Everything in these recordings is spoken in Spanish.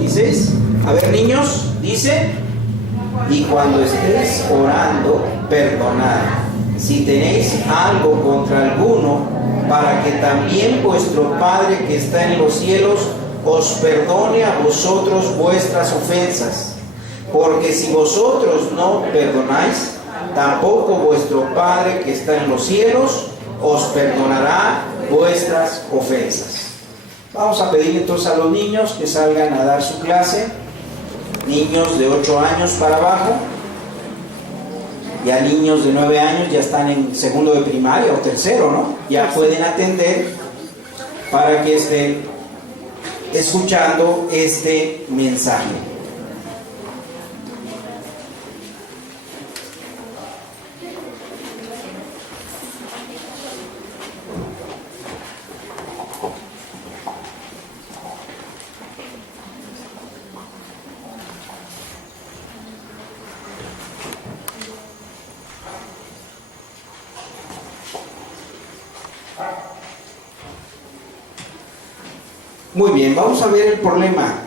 26. A ver, niños, dice: y cuando estéis orando, perdonad si tenéis algo contra alguno, para que también vuestro Padre que está en los cielos os perdone a vosotros vuestras ofensas. Porque si vosotros no perdonáis, tampoco vuestro Padre que está en los cielos os perdonará vuestras ofensas. Vamos a pedir entonces a los niños que salgan a dar su clase. Niños de 8 años para abajo. Ya niños de 9 años ya están en segundo de primaria o tercero, ¿no? Ya pueden atender para que estén escuchando este mensaje. Muy bien, vamos a ver el problema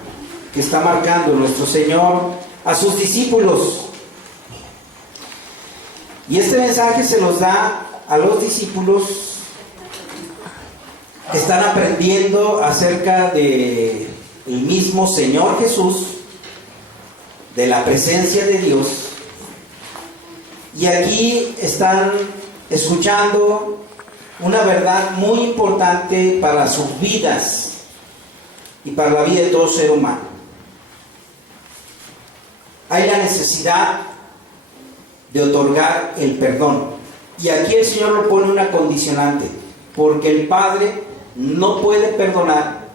que está marcando nuestro Señor a sus discípulos. Y este mensaje se los da a los discípulos que están aprendiendo acerca de el mismo Señor Jesús, de la presencia de Dios. Y aquí están escuchando una verdad muy importante para sus vidas y para la vida de todo ser humano. Hay la necesidad de otorgar el perdón. Y aquí el Señor lo pone una condicionante, porque el Padre no puede perdonar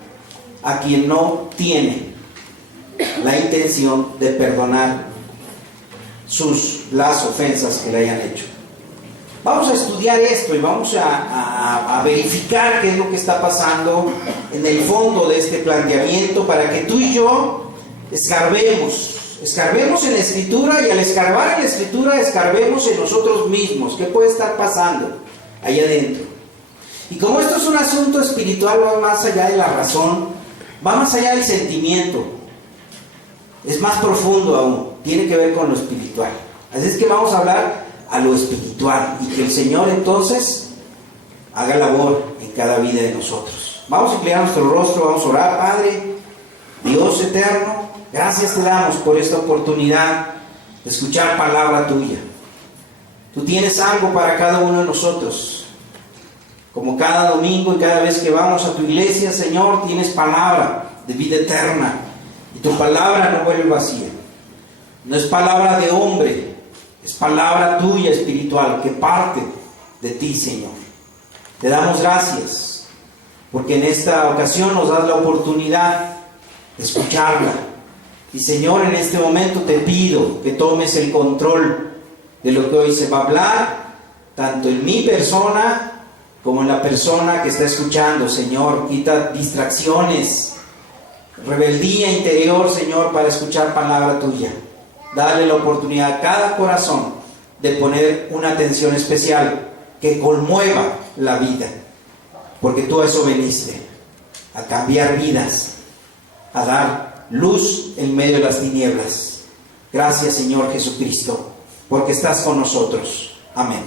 a quien no tiene la intención de perdonar las ofensas que le hayan hecho. Vamos a estudiar esto y vamos a verificar qué es lo que está pasando en el fondo de este planteamiento, para que tú y yo escarbemos en la Escritura, y al escarbar en la Escritura escarbemos en nosotros mismos. ¿Qué puede estar pasando ahí adentro? Y como esto es un asunto espiritual, va más allá de la razón, va más allá del sentimiento, es más profundo aún, tiene que ver con lo espiritual. Así es que vamos a hablar a lo espiritual, y que el Señor entonces haga labor en cada vida de nosotros. Vamos a inclinar nuestro rostro, vamos a orar. Padre, Dios eterno, gracias te damos por esta oportunidad de escuchar palabra tuya. Tú tienes algo para cada uno de nosotros. Como cada domingo y cada vez que vamos a tu iglesia, Señor, tienes palabra de vida eterna, y tu palabra no vuelve vacía. No es palabra de hombre, es palabra tuya espiritual que parte de ti, Señor. Te damos gracias porque en esta ocasión nos das la oportunidad de escucharla. Y Señor, en este momento te pido que tomes el control de lo que hoy se va a hablar, tanto en mi persona como en la persona que está escuchando. Señor, quita distracciones, rebeldía interior, Señor, para escuchar palabra tuya. Dale la oportunidad a cada corazón de poner una atención especial que conmueva la vida, porque tú a eso veniste, a cambiar vidas, a dar luz en medio de las tinieblas. Gracias, Señor Jesucristo, porque estás con nosotros. Amén.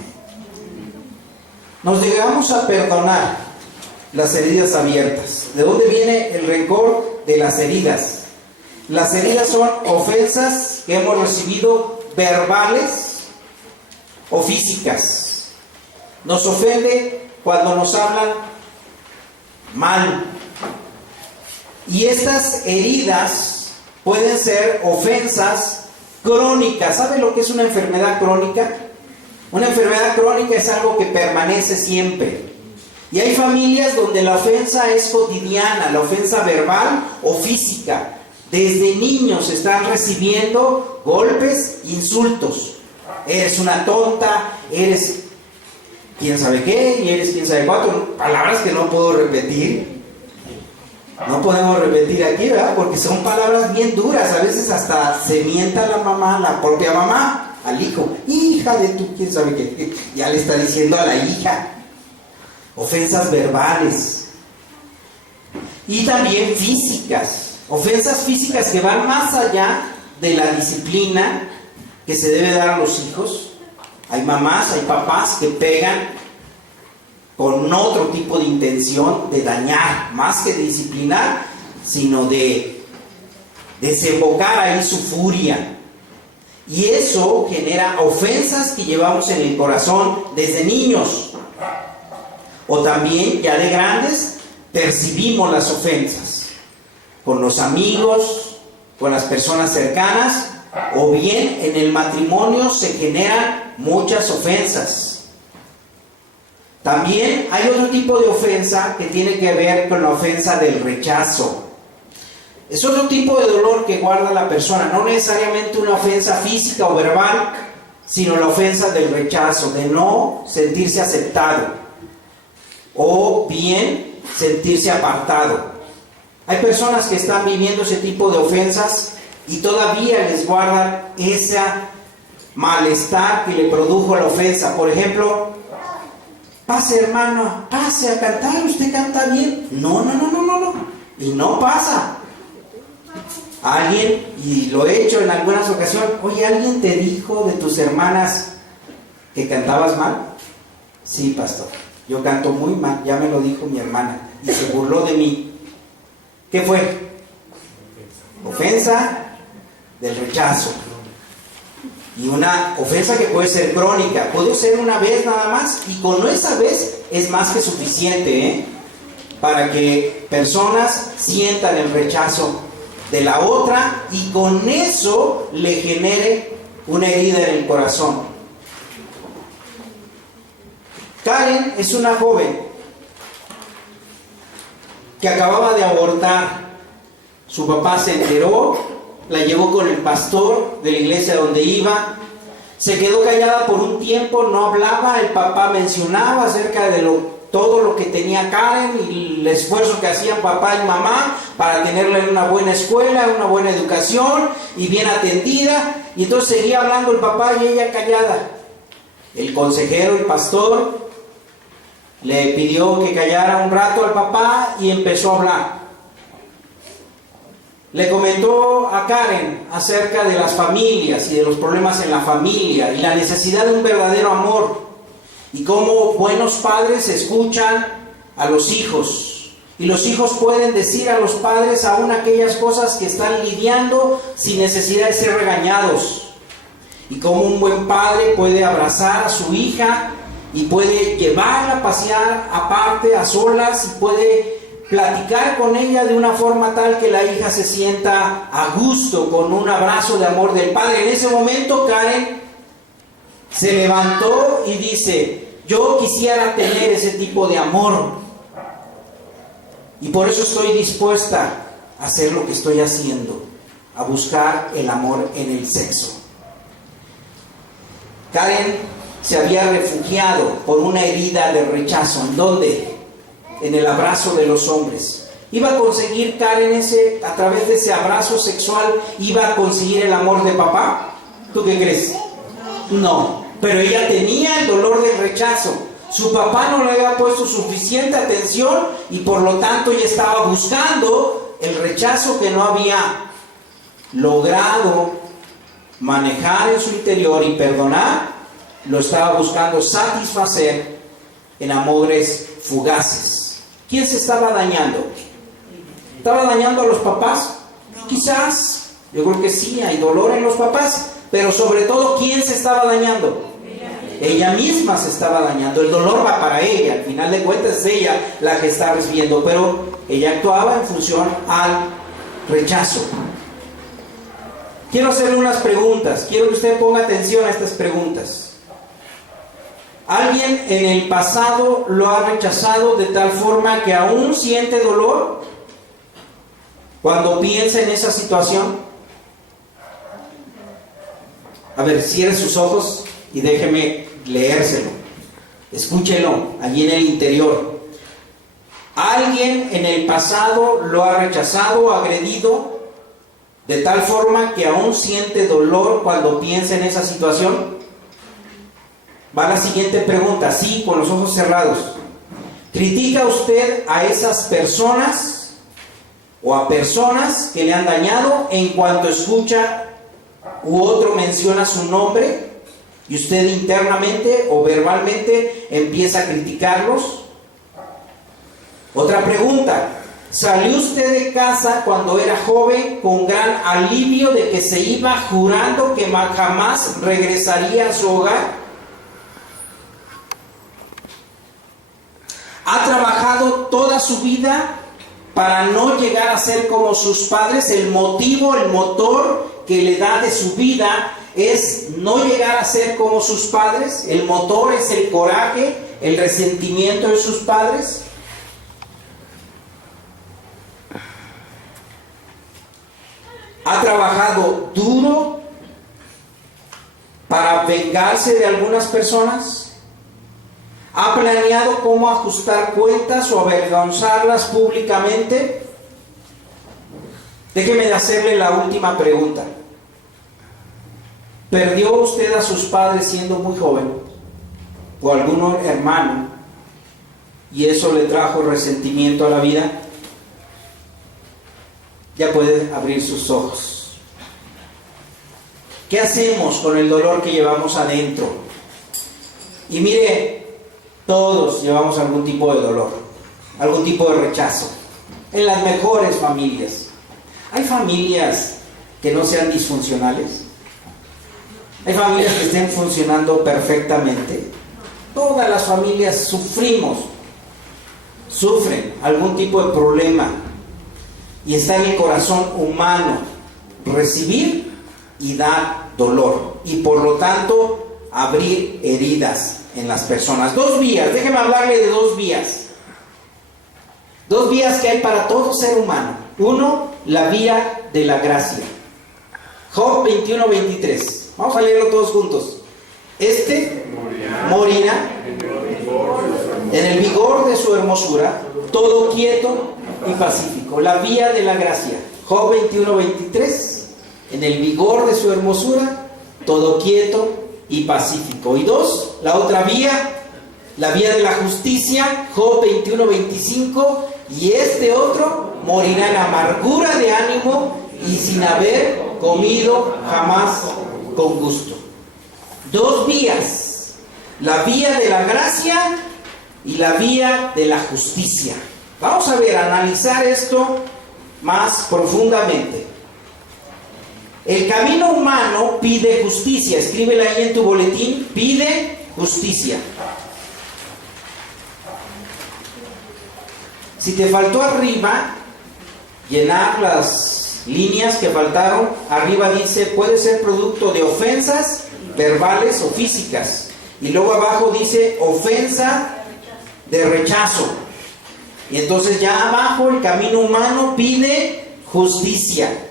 Nos llegamos a perdonar las heridas abiertas. ¿De dónde viene el rencor? De las heridas. Las heridas son ofensas que hemos recibido, verbales o físicas. Nos ofende cuando nos hablan mal. Y estas heridas pueden ser ofensas crónicas. ¿Sabe lo que es una enfermedad crónica? Una enfermedad crónica es algo que permanece siempre. Y hay familias donde la ofensa es cotidiana, la ofensa verbal o física. Desde niños están recibiendo golpes, insultos. Eres una tonta, eres quién sabe qué, y eres quién sabe cuánto. Palabras que no puedo repetir. No podemos repetir aquí, ¿verdad? Porque son palabras bien duras. A veces hasta se mienta la mamá, la propia mamá, al hijo. Hija de tu quién sabe qué. Ya le está diciendo a la hija. Ofensas verbales. Y también físicas. Ofensas físicas que van más allá de la disciplina que se debe dar a los hijos. Hay mamás, hay papás que pegan con otro tipo de intención de dañar, más que de disciplinar, sino de desembocar ahí su furia. Y eso genera ofensas que llevamos en el corazón desde niños. O también, ya de grandes, percibimos las ofensas con los amigos, con las personas cercanas, o bien en el matrimonio se generan muchas ofensas. También hay otro tipo de ofensa que tiene que ver con la ofensa del rechazo. Es otro tipo de dolor que guarda la persona, no necesariamente una ofensa física o verbal, sino la ofensa del rechazo, de no sentirse aceptado, o bien sentirse apartado. Hay personas que están viviendo ese tipo de ofensas y todavía les guardan ese malestar que le produjo la ofensa. Por ejemplo, pase hermano, pase a cantar, usted canta bien. No. Y no pasa. Alguien, y lo he hecho en algunas ocasiones, oye, ¿alguien te dijo de tus hermanas que cantabas mal? Sí, pastor, yo canto muy mal, ya me lo dijo mi hermana y se burló de mí. ¿Qué fue? Ofensa del rechazo. Y una ofensa que puede ser crónica, puede ser una vez nada más, y con esa vez es más que suficiente, para que personas sientan el rechazo de la otra y con eso le genere una herida en el corazón. Karen es una joven que acababa de abortar. Su papá se enteró, la llevó con el pastor de la iglesia donde iba, se quedó callada por un tiempo, no hablaba. El papá mencionaba acerca de todo lo que tenía Karen y el esfuerzo que hacían papá y mamá para tenerla en una buena escuela, una buena educación y bien atendida. Y entonces seguía hablando el papá y ella callada. El consejero, el pastor, le pidió que callara un rato al papá y empezó a hablar. Le comentó a Karen acerca de las familias y de los problemas en la familia y la necesidad de un verdadero amor y cómo buenos padres escuchan a los hijos y los hijos pueden decir a los padres aún aquellas cosas que están lidiando sin necesidad de ser regañados, y cómo un buen padre puede abrazar a su hija y puede llevarla a pasear aparte, a solas, y puede platicar con ella de una forma tal que la hija se sienta a gusto con un abrazo de amor del padre. En ese momento Karen se levantó y dice: yo quisiera tener ese tipo de amor y por eso estoy dispuesta a hacer lo que estoy haciendo, a buscar el amor en el sexo. Karen se había refugiado por una herida de rechazo. ¿En dónde? En el abrazo de los hombres. ¿Iba a conseguir Karen a través de ese abrazo sexual, iba a conseguir el amor de papá? ¿Tú qué crees? No, pero ella tenía el dolor del rechazo. Su papá no le había puesto suficiente atención y por lo tanto ella estaba buscando el rechazo que no había logrado manejar en su interior y perdonar. Lo estaba buscando satisfacer en amores fugaces. ¿Quién se estaba dañando? ¿Estaba dañando a los papás? Quizás, yo creo que sí, hay dolor en los papás, pero sobre todo, ¿quién se estaba dañando? Ella misma se estaba dañando. El dolor va para ella, al final de cuentas es ella la que está recibiendo, pero ella actuaba en función al rechazo. Quiero hacerle unas preguntas, quiero que usted ponga atención a estas preguntas. ¿Alguien en el pasado lo ha rechazado de tal forma que aún siente dolor cuando piensa en esa situación? A ver, cierre sus ojos y déjeme leérselo. Escúchelo allí en el interior. ¿Alguien en el pasado lo ha rechazado o agredido de tal forma que aún siente dolor cuando piensa en esa situación? Va la siguiente pregunta, sí, con los ojos cerrados. ¿Critica usted a esas personas o a personas que le han dañado en cuanto escucha u otro menciona su nombre y usted internamente o verbalmente empieza a criticarlos? Otra pregunta: ¿salió usted de casa cuando era joven con gran alivio de que se iba jurando que jamás regresaría a su hogar? ¿Ha trabajado toda su vida para no llegar a ser como sus padres? El motivo, el motor que le da de su vida es no llegar a ser como sus padres. El motor es el coraje, el resentimiento de sus padres. ¿Ha trabajado duro para vengarse de algunas personas? ¿Ha planeado cómo ajustar cuentas o avergonzarlas públicamente? Déjeme de hacerle la última pregunta. ¿Perdió usted a sus padres siendo muy joven? ¿O algún hermano? ¿Y eso le trajo resentimiento a la vida? Ya puede abrir sus ojos. ¿Qué hacemos con el dolor que llevamos adentro? Y mire, todos llevamos algún tipo de dolor, algún tipo de rechazo. En las mejores familias. ¿Hay familias que no sean disfuncionales? ¿Hay familias que estén funcionando perfectamente? Todas las familias sufren algún tipo de problema. Y está en el corazón humano recibir y dar dolor. Y por lo tanto, abrir heridas en las personas. 2 vías, déjeme hablarle de 2 vías. 2 vías que hay para todo ser humano. 1, la vía de la gracia. Job 21:23. Vamos a leerlo todos juntos. Morirá en el vigor de su hermosura, todo quieto y pacífico. La vía de la gracia. Job 21:23. En el vigor de su hermosura, todo quieto y pacífico. Y 2, la otra vía, la vía de la justicia. Job 21:25. Y otro morirá en amargura de ánimo y sin haber comido jamás con gusto. 2 vías: la vía de la gracia y la vía de la justicia. Vamos a ver, analizar esto más profundamente. El camino humano pide justicia. Escríbela ahí en tu boletín. Pide justicia. Si te faltó arriba llenar las líneas que faltaron, arriba dice puede ser producto de ofensas verbales o físicas. Y luego abajo dice ofensa de rechazo. Y entonces ya abajo el camino humano pide justicia.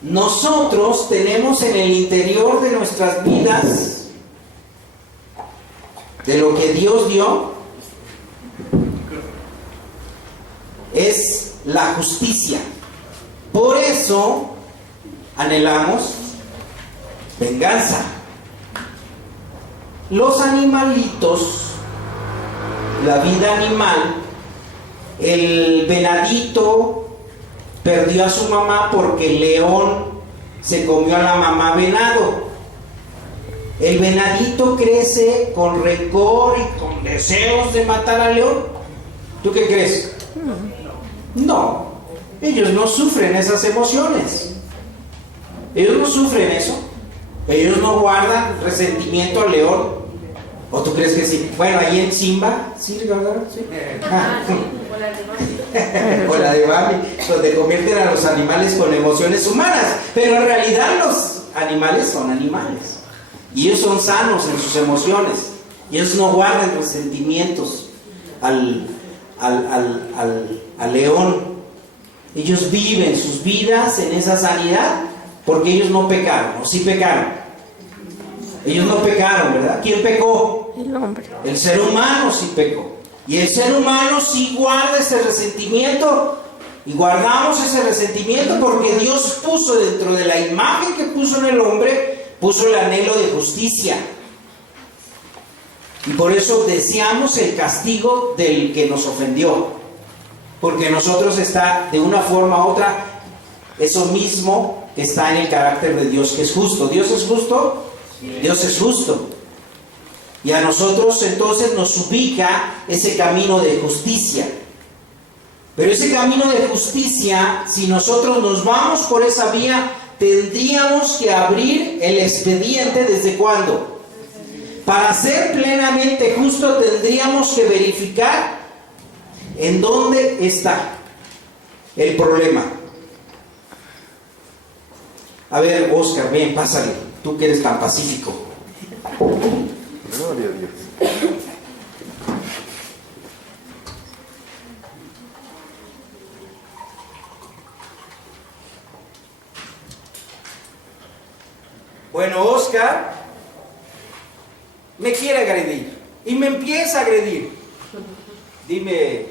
Nosotros tenemos en el interior de nuestras vidas, de lo que Dios dio, es la justicia. Por eso anhelamos venganza. Los animalitos, la vida animal, el venadito perdió a su mamá porque el león se comió a la mamá venado. El venadito crece con rencor y con deseos de matar al león. ¿Tú qué crees? No, ellos no sufren esas emociones. Ellos no sufren eso. Ellos no guardan resentimiento al león. ¿O tú crees que sí? Bueno, ahí en Simba, ¿sí recordaron? Sí. O la de Bambi, donde convierten a los animales con emociones humanas. Pero en realidad los animales son animales. Y ellos son sanos en sus emociones. Y ellos no guardan resentimientos al león. Ellos viven sus vidas en esa sanidad porque ellos no pecaron. ¿O sí pecaron? Ellos no pecaron, ¿verdad? ¿Quién pecó? El hombre. El ser humano sí pecó. Y el ser humano sí guarda ese resentimiento. Y guardamos ese resentimiento porque Dios puso dentro de la imagen que puso en el hombre, puso el anhelo de justicia. Y por eso deseamos el castigo del que nos ofendió. Porque en nosotros está, de una forma u otra, eso mismo que está en el carácter de Dios, que es justo. ¿Dios es justo? Dios es justo. Y a nosotros entonces nos ubica ese camino de justicia. Pero ese camino de justicia, si nosotros nos vamos por esa vía, tendríamos que abrir el expediente. ¿Desde cuándo? Para ser plenamente justo tendríamos que verificar en dónde está el problema. A ver, Oscar, ven, pásale. Tú que eres tan pacífico. Gloria a Dios. Bueno, Oscar me quiere agredir y me empieza a agredir. Dime,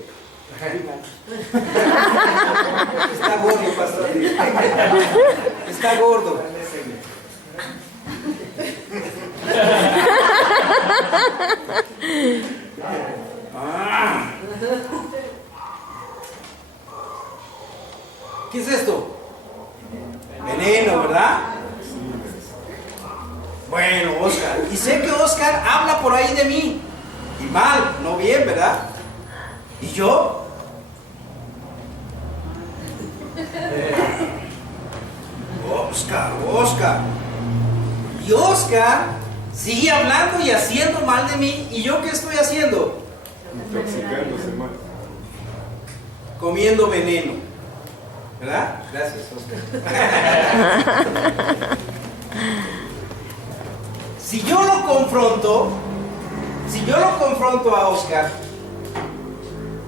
está gordo, pastor. Está gordo. ¿Qué es esto? Veneno, ¿verdad? Bueno, Oscar, y sé que Oscar habla por ahí de mí, y mal, no bien, ¿verdad? ¿Y yo? Oscar. Y Oscar sigue hablando y haciendo mal de mí, ¿y yo qué estoy haciendo? Intoxicándose más. Comiendo veneno, ¿verdad? Gracias, Oscar. Si yo lo confronto a Oscar,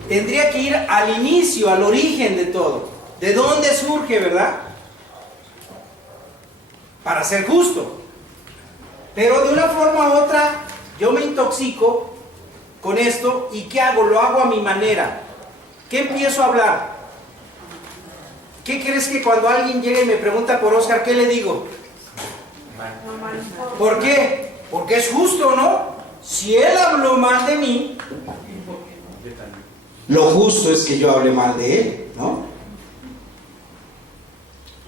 tendría que ir al inicio, al origen de todo. ¿De dónde surge, verdad? Para ser justo. Pero de una forma u otra, yo me intoxico con esto, ¿y qué hago? Lo hago a mi manera. ¿Qué empiezo a hablar? ¿Qué crees que cuando alguien llega y me pregunta por Oscar, qué le digo? ¿Por qué? Porque es justo, ¿no? Si él habló mal de mí, lo justo es que yo hable mal de él, ¿no?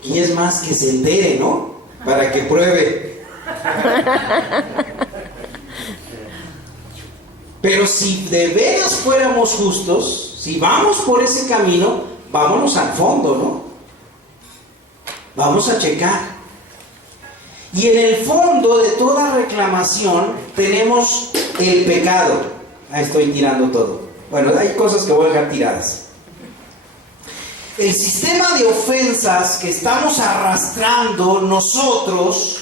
Y es más que se entere, ¿no? Para que pruebe. Pero si de veras fuéramos justos, si vamos por ese camino, vámonos al fondo, ¿no? Vamos a checar. Y en el fondo de toda reclamación tenemos el pecado. Ahí estoy tirando todo. Bueno, hay cosas que voy a dejar tiradas. El sistema de ofensas que estamos arrastrando nosotros,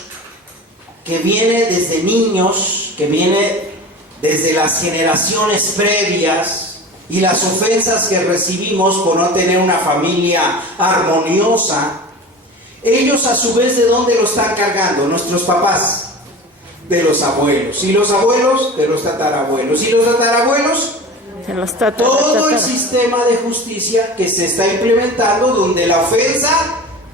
que viene desde niños, que viene desde las generaciones previas, y las ofensas que recibimos por no tener una familia armoniosa, ellos a su vez, ¿de dónde lo están cargando? Nuestros papás, de los abuelos, y los abuelos de los tatarabuelos, y los tatarabuelos, todo el sistema de justicia que se está implementando, donde la ofensa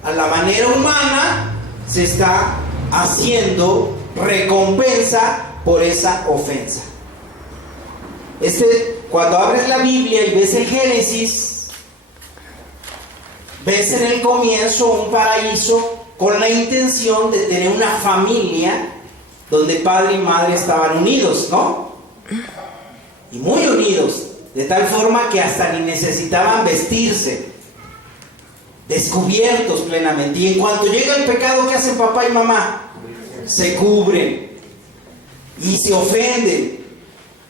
a la manera humana se está haciendo recompensa por esa ofensa. Cuando abres la Biblia y ves el Génesis, ves en el comienzo un paraíso con la intención de tener una familia donde padre y madre estaban unidos, ¿no? Y muy unidos, de tal forma que hasta ni necesitaban vestirse, descubiertos plenamente. Y en cuanto llega el pecado, ¿qué hacen papá y mamá? Se cubren y se ofenden.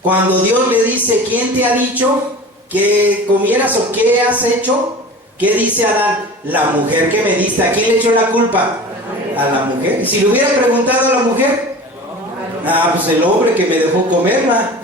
Cuando Dios le dice, ¿quién te ha dicho que comieras o qué has hecho? ¿Qué dice Adán? La mujer que me diste. ¿A quién le echó la culpa? A la mujer. Y si le hubiera preguntado a la mujer, pues el hombre que me dejó comerla.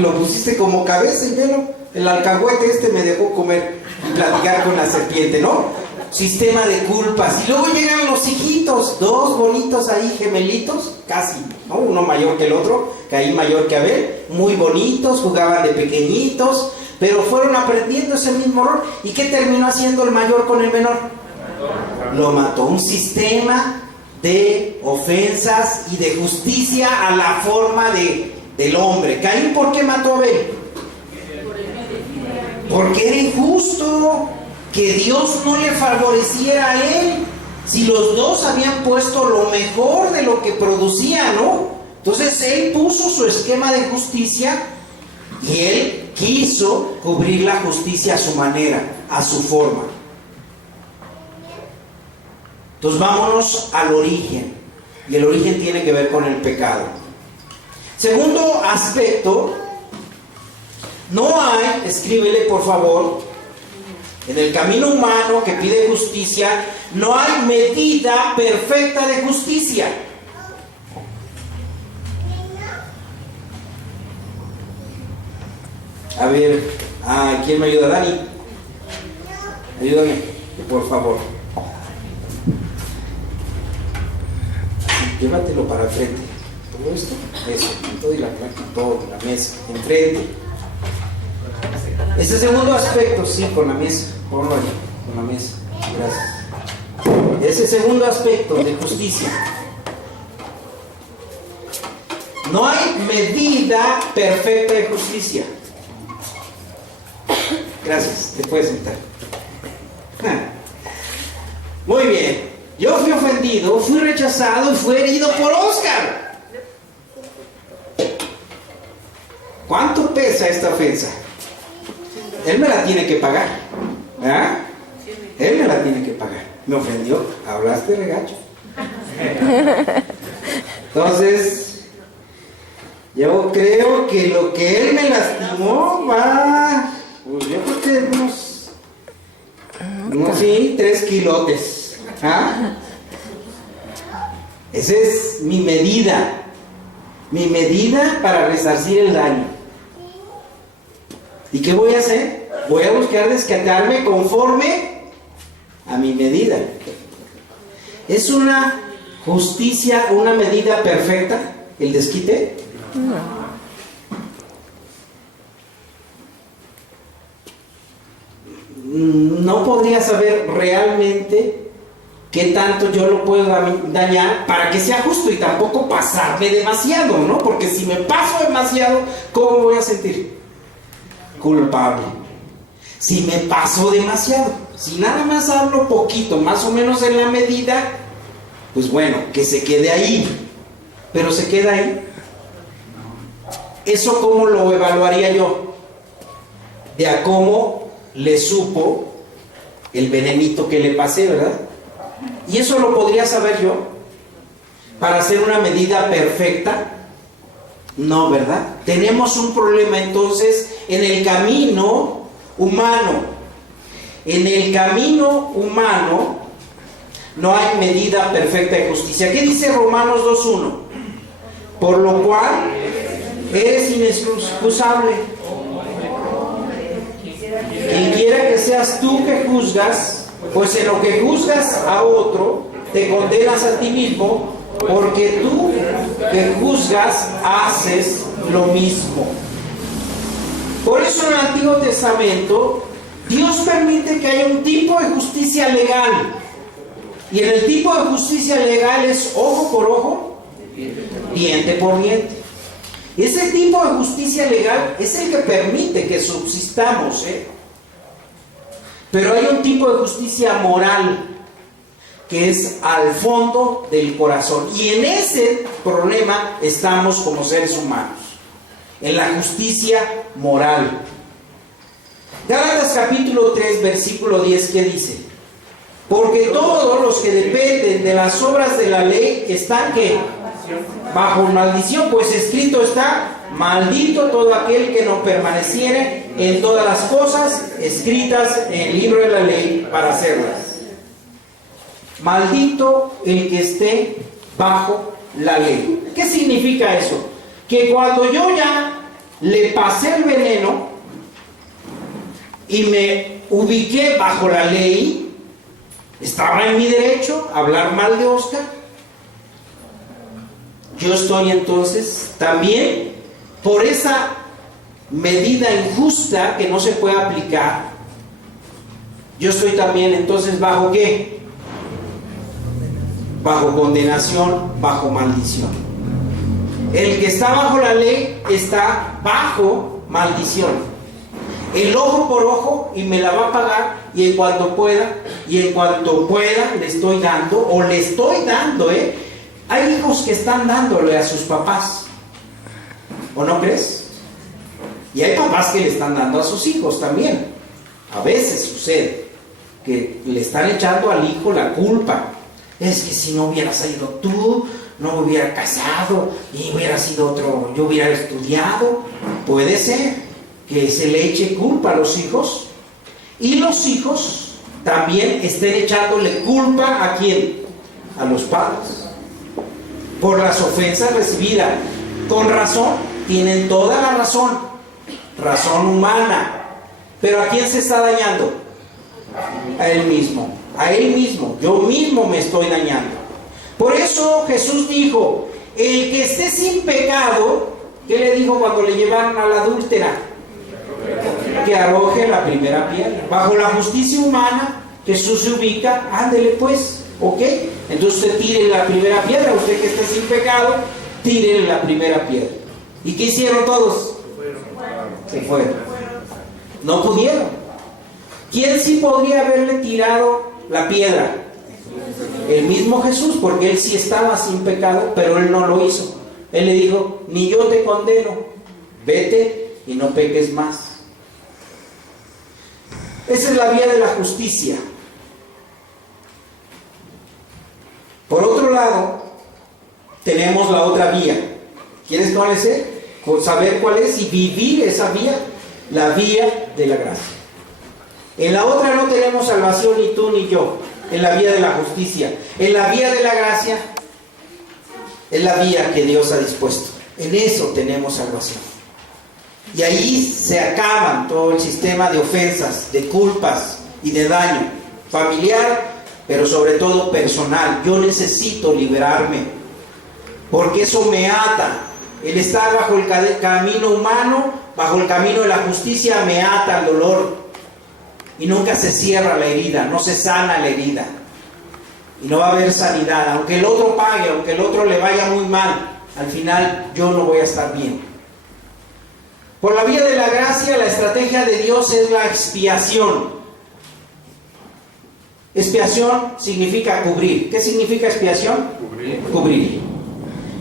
Lo pusiste como cabeza y velo, el alcahuete me dejó comer y platicar con la serpiente, ¿no? Sistema de culpas. Y luego llegan los hijitos, dos bonitos ahí, gemelitos, casi, ¿no? Uno mayor que el otro, Caín mayor que Abel, muy bonitos, jugaban de pequeñitos, pero fueron aprendiendo ese mismo rol. ¿Y qué terminó haciendo el mayor con el menor? Lo mató. Un sistema de ofensas y de justicia a la forma de del hombre. Caín, ¿por qué mató a Abel? Porque era injusto que Dios no le favoreciera a él, si los dos habían puesto lo mejor de lo que producía, ¿no? Entonces él puso su esquema de justicia y él quiso cubrir la justicia a su manera, a su forma. Entonces vámonos al origen, y el origen tiene que ver con el pecado. Segundo aspecto, no hay, escríbele por favor, en el camino humano que pide justicia, no hay medida perfecta de justicia. A ver, ¿quién me ayuda? Dani, ayúdame, por favor. Llévatelo para el frente. Todo esto, eso, todo y la placa, todo, la mesa, enfrente. Ese segundo aspecto, sí, con la mesa, ponlo ahí, con la mesa, gracias. Ese segundo aspecto de justicia. No hay medida perfecta de justicia. Gracias, te puedes sentar. Muy bien, yo fui ofendido, fui rechazado y fui herido por Oscar. ¿Cuánto pesa esta ofensa? Él me la tiene que pagar, ¿verdad? Él me la tiene que pagar. Me ofendió, hablaste regacho. Entonces, yo creo que lo que él me lastimó va, pues yo creo que unos sí, 3 kilotes. ¿Ah? Esa es mi medida para resarcir el daño. ¿Y qué voy a hacer? Voy a buscar desquitarme conforme a mi medida. ¿Es una justicia, una medida perfecta el desquite? No podría saber realmente qué tanto yo lo puedo dañar para que sea justo y tampoco pasarme demasiado, ¿no? Porque si me paso demasiado, ¿cómo voy a sentir? Culpable. Si me paso demasiado, si nada más hablo poquito, más o menos en la medida, pues bueno, que se quede ahí. Pero se queda ahí. ¿Eso cómo lo evaluaría yo? De a cómo le supo el venenito que le pasé, ¿verdad? Y eso lo podría saber yo para hacer una medida perfecta. No, ¿verdad? Tenemos un problema entonces en el camino humano. En el camino humano no hay medida perfecta de justicia. ¿Qué dice Romanos 2:1? Por lo cual eres inexcusable. Quien quiera que seas tú que juzgas, pues en lo que juzgas a otro, te condenas a ti mismo, porque tú que juzgas haces lo mismo. Por eso en el Antiguo Testamento Dios permite que haya un tipo de justicia legal, y en el tipo de justicia legal es ojo por ojo, diente por diente. Ese tipo de justicia legal es el que permite que subsistamos, Pero hay un tipo de justicia moral que es al fondo del corazón, y en ese problema estamos como seres humanos, en la justicia moral. Gálatas capítulo 3 versículo 10, ¿qué dice? Porque todos los que dependen de las obras de la ley están ¿qué? Bajo maldición, pues escrito está: maldito todo aquel que no permaneciere en todas las cosas escritas en el libro de la ley para hacerlas. Maldito el que esté bajo la ley. ¿Qué significa eso? Que cuando yo ya le pasé el veneno y me ubiqué bajo la ley, estaba en mi derecho a hablar mal de Oscar. Yo estoy entonces también, por esa medida injusta que no se puede aplicar, yo estoy también entonces bajo ¿qué? Bajo condenación, bajo maldición. El que está bajo la ley está bajo maldición. El ojo por ojo y me la va a pagar, y en cuanto pueda le estoy dando, o le estoy dando, Hay hijos que están dándole a sus papás, ¿o no crees? Y hay papás que le están dando a sus hijos también. A veces sucede que le están echando al hijo la culpa. Es que si no hubieras ido tú, no me hubiera casado, y hubiera sido otro, yo hubiera estudiado. Puede ser que se le eche culpa a los hijos, y los hijos también estén echándole culpa ¿a quién? A los padres, por las ofensas recibidas. Con razón, tienen toda la razón humana. Pero ¿a quién se está dañando? A él mismo. Yo mismo me estoy dañando. Por eso Jesús dijo, el que esté sin pecado, ¿qué le dijo cuando le llevaron a la adúltera? Que arroje la primera piedra. Bajo la justicia humana, Jesús se ubica, ándele pues, ¿ok? Entonces usted tire la primera piedra, usted que esté sin pecado, tire la primera piedra. ¿Y qué hicieron todos? Se fueron. No pudieron. ¿Quién sí podría haberle tirado la piedra? El mismo Jesús, porque él sí estaba sin pecado, pero él no lo hizo. Él le dijo, ni yo te condeno, vete y no peques más. Esa es la vía de la justicia. Por otro lado, tenemos la otra vía. ¿Quieres conocer? Saber cuál es y vivir esa vía, la vía de la gracia. En la otra no tenemos salvación ni tú ni yo, en la vía de la justicia. En la vía de la gracia es la vía que Dios ha dispuesto. En eso tenemos salvación. Y ahí se acaban todo el sistema de ofensas, de culpas y de daño familiar, pero sobre todo personal. Yo necesito liberarme, porque eso me ata. El estar bajo el camino humano, bajo el camino de la justicia, me ata al dolor. Y nunca se cierra la herida, no se sana la herida. Y no va a haber sanidad. Aunque el otro pague, aunque el otro le vaya muy mal, al final yo no voy a estar bien. Por la vía de la gracia, la estrategia de Dios es la expiación. Expiación significa cubrir. ¿Qué significa expiación? Cubrir.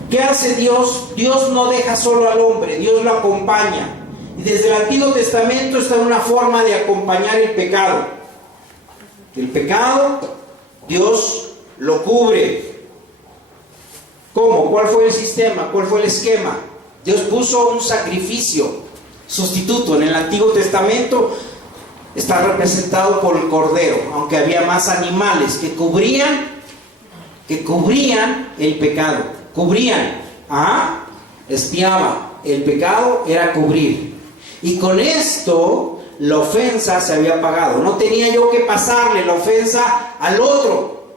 ¿Qué hace Dios? Dios no deja solo al hombre, Dios lo acompaña. Y desde el Antiguo Testamento está una forma de acompañar el pecado. El pecado, Dios lo cubre. ¿Cómo? ¿Cuál fue el sistema? ¿Cuál fue el esquema? Dios puso un sacrificio sustituto. En el Antiguo Testamento está representado por el cordero, aunque había más animales que cubrían el pecado. Expiaba. El pecado era cubrir. Y con esto la ofensa se había pagado. No tenía yo que pasarle la ofensa al otro,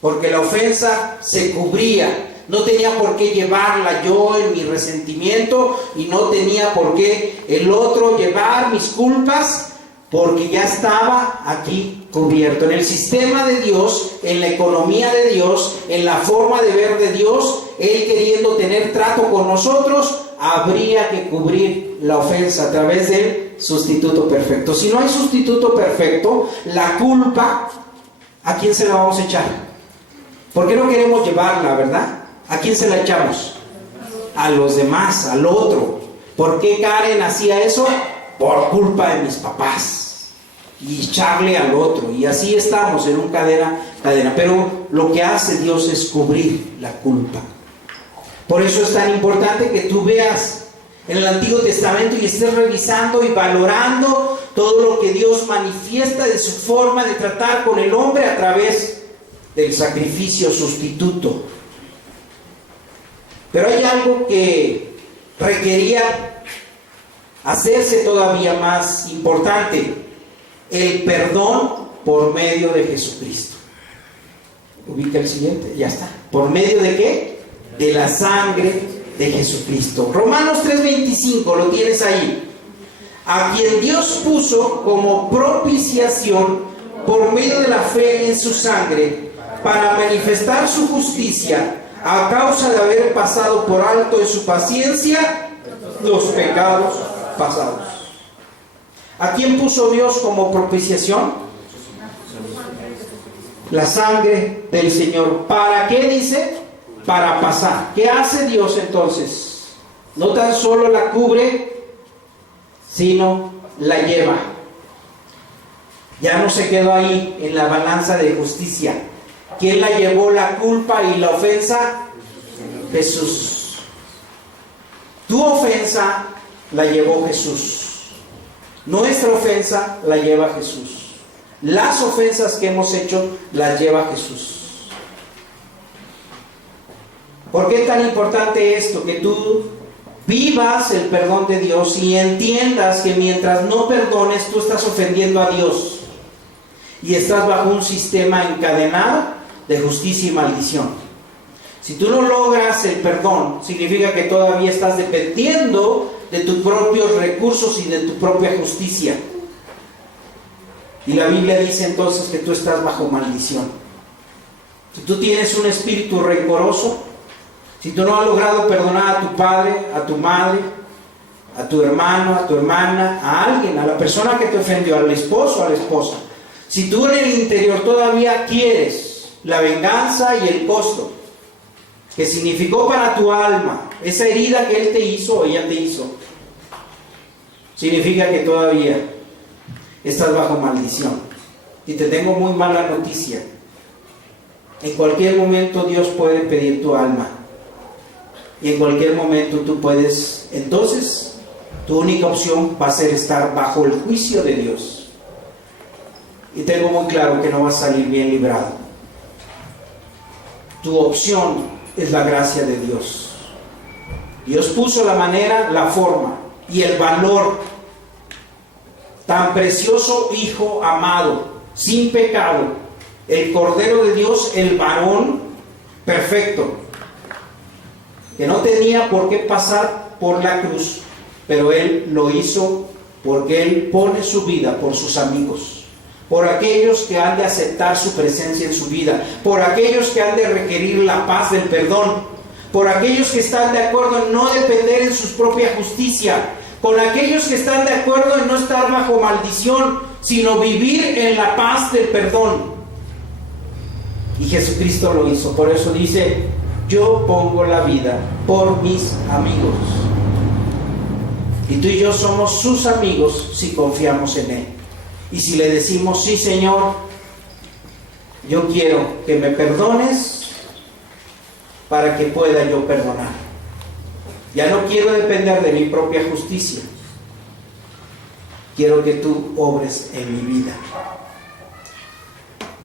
porque la ofensa se cubría. No tenía por qué llevarla yo en mi resentimiento, y no tenía por qué el otro llevar mis culpas, porque ya estaba aquí cubierto. En el sistema de Dios, en la economía de Dios, en la forma de ver de Dios, Él queriendo tener trato con nosotros, habría que cubrir la ofensa a través del sustituto perfecto. Si no hay sustituto perfecto, la culpa, ¿a quién se la vamos a echar? ¿Por qué no queremos llevarla, verdad? ¿A quién se la echamos? A los demás, al otro. ¿Por qué Karen hacía eso? Por culpa de mis papás. Y echarle al otro. Y así estamos en una cadena. Pero lo que hace Dios es cubrir la culpa. Por eso es tan importante que tú veas en el Antiguo Testamento y estés revisando y valorando todo lo que Dios manifiesta de su forma de tratar con el hombre a través del sacrificio sustituto. Pero hay algo que requería hacerse todavía más importante: el perdón por medio de Jesucristo. Ubica el siguiente, ya está. ¿Por medio de qué? De la sangre de Jesucristo. Romanos 3:25, lo tienes ahí. A quien Dios puso como propiciación por medio de la fe en su sangre, para manifestar su justicia, a causa de haber pasado por alto en su paciencia los pecados pasados. ¿A quién puso Dios como propiciación? La sangre del Señor. ¿Para qué dice? Para pasar. ¿Qué hace Dios entonces? No tan solo la cubre, sino la lleva. Ya no se quedó ahí en la balanza de justicia. ¿Quién la llevó la culpa y la ofensa? Jesús. Tu ofensa la llevó Jesús. Nuestra ofensa la lleva Jesús. Las ofensas que hemos hecho las lleva Jesús. ¿Por qué es tan importante esto? Que tú vivas el perdón de Dios y entiendas que mientras no perdones, tú estás ofendiendo a Dios y estás bajo un sistema encadenado de justicia y maldición. Si tú no logras el perdón, significa que todavía estás dependiendo de tus propios recursos y de tu propia justicia. Y la Biblia dice entonces que tú estás bajo maldición. Si tú tienes un espíritu rencoroso, si tú no has logrado perdonar a tu padre, a tu madre, a tu hermano, a tu hermana, a alguien, a la persona que te ofendió, al esposo, a la esposa, si tú en el interior todavía quieres la venganza y el costo que significó para tu alma esa herida que él te hizo o ella te hizo, significa que todavía estás bajo maldición. Y te tengo muy mala noticia. En cualquier momento Dios puede pedir tu alma. Y en cualquier momento tú puedes, entonces, tu única opción va a ser estar bajo el juicio de Dios. Y tengo muy claro que no vas a salir bien librado. Tu opción es la gracia de Dios. Dios puso la manera, la forma y el valor. Tan precioso Hijo amado, sin pecado, el Cordero de Dios, el varón perfecto, que no tenía por qué pasar por la cruz, pero Él lo hizo porque Él pone su vida por sus amigos, por aquellos que han de aceptar su presencia en su vida, por aquellos que han de requerir la paz del perdón, por aquellos que están de acuerdo en no depender en su propia justicia, con aquellos que están de acuerdo en no estar bajo maldición, sino vivir en la paz del perdón. Y Jesucristo lo hizo. Por eso dice: yo pongo la vida por mis amigos. Y tú y yo somos sus amigos si confiamos en Él. Y si le decimos: sí, Señor, yo quiero que me perdones para que pueda yo perdonar. Ya no quiero depender de mi propia justicia. Quiero que tú obres en mi vida.